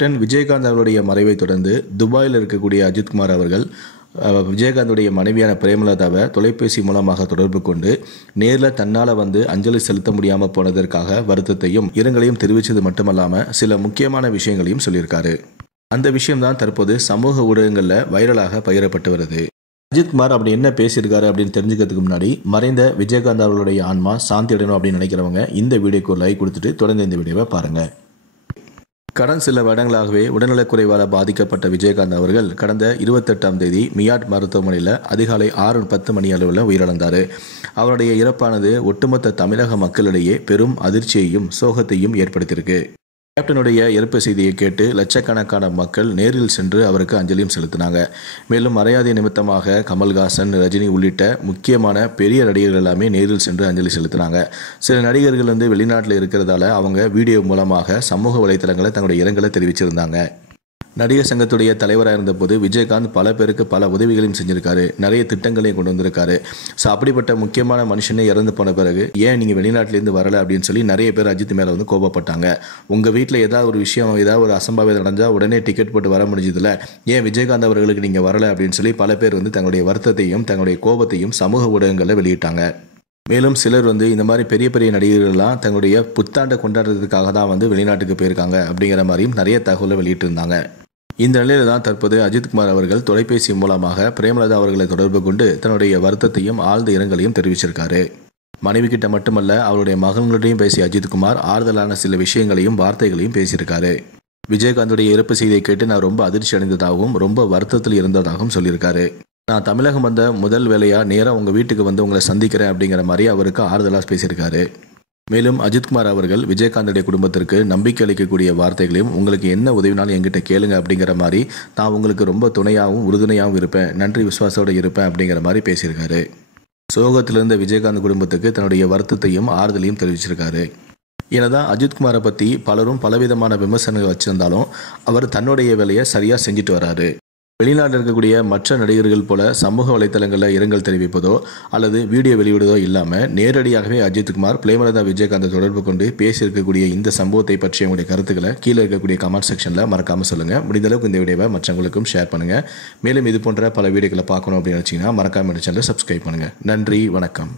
Captain Vijayakanth அவருடைய மறைவை தொடர்ந்து துபாயில் இருக்கக்கூடிய அஜித்குமார் அவர்கள் விஜயகாந்துடைய மனைவியான பிரேமலதாவை தொலைபேசி மூலமாக தொடர்பு கொண்டு நேரில் தன்னால் அஞ்சலி செலுத்த முடியாமல் போனதற்காக வருத்தத்தையும் இரங்கலையும் தெரிவித்தது மட்டுமல்லாமல் சில முக்கியமான விஷயங்களையும் சொல்லியிருக்காரு. அந்த விஷயம்தான் தற்போது சமூக ஊடகங்களில் வைரலாக பகிரப்பட்டு வருது. அஜித்குமார் அப்படி என்ன பேசியிருக்காரு அப்படின்னு தெரிஞ்சுக்கிறதுக்கு முன்னாடி மறைந்த விஜயகாந்த் அவர்களுடைய ஆன்மா சாந்தி அடையணும் அப்படின்னு நினைக்கிறவங்க இந்த வீடியோக்கு லைக் கொடுத்துட்டு தொடர்ந்து இந்த வீடியோவை பாருங்கள். கடந்த சில வருடங்களாகவே உடல்நலக்குறைவால் பாதிக்கப்பட்ட விஜயகாந்த் அவர்கள் கடந்த 28ஆம் தேதி மியாட் மருத்துவமனையில் அதிகாலை 6:10 மணி அளவில் உயிரிழந்தார். அவருடைய இறப்பானது ஒட்டுமொத்த தமிழக மக்களிடையே பெரும் அதிர்ச்சியையும் சோகத்தையும் ஏற்படுத்தியிருக்கு. கேப்டனுடைய இறப்பு செய்தியை கேட்டு லட்சக்கணக்கான மக்கள் நேரில் சென்று அவருக்கு அஞ்சலியும் செலுத்தினாங்க. மேலும் மரியாதை நிமித்தமாக கமல்ஹாசன், ரஜினி உள்ளிட்ட முக்கியமான பெரிய நடிகர்கள் எல்லாமே நேரில் சென்று அஞ்சலி செலுத்தினாங்க. சில நடிகர்கள் வெளிநாட்டில் இருக்கிறதால அவங்க வீடியோ மூலமாக சமூக வலைத்தளங்களை தங்களுடைய இரங்கலை தெரிவிச்சிருந்தாங்க. நடிகர் சங்கத்துடைய தலைவராக இருந்தபோது விஜயகாந்த் பல பேருக்கு பல உதவிகளையும் செஞ்சிருக்காரு, நிறைய திட்டங்களையும் கொண்டு வந்திருக்காரு. ஸோ அப்படிப்பட்ட முக்கியமான மனுஷனே இறந்து போன பிறகு ஏன் நீங்கள் வெளிநாட்டிலேருந்து வரலை அப்படின்னு சொல்லி நிறைய பேர் அஜித் மேலே கோபப்பட்டாங்க. உங்கள் வீட்டில் ஏதாவது ஒரு விஷயம், ஏதாவது ஒரு அசம்பாவிதம் நடந்தால் உடனே டிக்கெட் போட்டு வர முடிஞ்சதில்ல, ஏன் விஜயகாந்த் அவர்களுக்கு நீங்கள் வரலை அப்படின்னு சொல்லி பல பேர் தங்களுடைய வருத்தத்தையும் தங்களுடைய கோபத்தையும் சமூக ஊடகங்களில் வெளியிட்டாங்க. மேலும் சிலர் இந்த மாதிரி பெரிய பெரிய நடிகர்கள்லாம் தங்களுடைய புத்தாண்டை கொண்டாடுறதுக்காக தான் வெளிநாட்டுக்கு போயிருக்காங்க அப்படிங்கிற மாதிரியும் நிறைய தகவலை வெளியிட்டு இருந்தாங்க. இந்த நிலையில தான் தற்போது அஜித்குமார் அவர்கள் தொலைபேசி மூலமாக பிரேமலதா அவர்களை தொடர்பு கொண்டு தன்னுடைய வருத்தத்தையும் ஆழ்ந்த இரங்கலையும் தெரிவிச்சிருக்காரு. மனைவி கிட்ட மட்டுமல்ல, அவருடைய மகன்களிடையும் பேசிய அஜித்குமார் ஆறுதலான சில விஷயங்களையும் வார்த்தைகளையும் பேசியிருக்காரு. விஜயகாந்துடைய இறப்பு செய்தியை கேட்டு நான் ரொம்ப அதிர்ச்சி அடைந்ததாகவும் ரொம்ப வருத்தத்தில் இருந்ததாகவும் சொல்லியிருக்காரு. நான் தமிழகம் வந்த முதல் வேலையாக நேராக உங்கள் வீட்டுக்கு உங்களை சந்திக்கிறேன் அப்படிங்கிற மாதிரி அவருக்கு ஆறுதலாக பேசியிருக்காரு. மேலும் அஜித்குமார் அவர்கள் விஜயகாந்துடைய குடும்பத்திற்கு நம்பிக்கை அளிக்கக்கூடிய வார்த்தைகளையும் உங்களுக்கு என்ன உதவினாலும் என்கிட்ட கேளுங்க அப்படிங்கிற மாதிரி நான் உங்களுக்கு ரொம்ப துணையாகவும் உறுதுணையாகவும் இருப்பேன், நன்றி விசுவாசோடு இருப்பேன் அப்படிங்கிற மாதிரி பேசியிருக்காரு. சோகத்திலிருந்த விஜயகாந்த் குடும்பத்துக்கு தன்னுடைய வருத்தத்தையும் ஆறுதலையும் தெரிவிச்சிருக்காரு. ஏனதான் அஜித்குமாரை பற்றி பலரும் பலவிதமான விமர்சனங்கள் வச்சிருந்தாலும் அவர் தன்னுடைய வேலையை சரியாக செஞ்சுட்டு வராரு. வெளிநாட்டில் இருக்கக்கூடிய மற்ற நடிகர்கள் போல சமூக வலைத்தளங்களில் இரங்கல் தெரிவிப்பதோ அல்லது வீடியோ வெளியிடுவதோ இல்லாமல் நேரடியாகவே அஜித்குமார் பிரேமலதா விஜயகாந்தை தொடர்பு கொண்டு பேசியிருக்கக்கூடிய இந்த சம்பவத்தை பற்றிய உங்களுடைய கருத்துக்களை கீழே இருக்கக்கூடிய கமெண்ட் செக்ஷனில் மறக்காமல் சொல்லுங்கள். முடிந்த அளவுக்கு இந்த வீடியோவை மற்றவங்களுக்கும் ஷேர் பண்ணுங்கள். மேலும் இது போன்ற பல வீடியோக்களை பார்க்கணும் அப்படின்னு நினச்சிங்கன்னா மறக்காமல் சேனலை சப்ஸ்கிரைப் பண்ணுங்கள். நன்றி, வணக்கம்.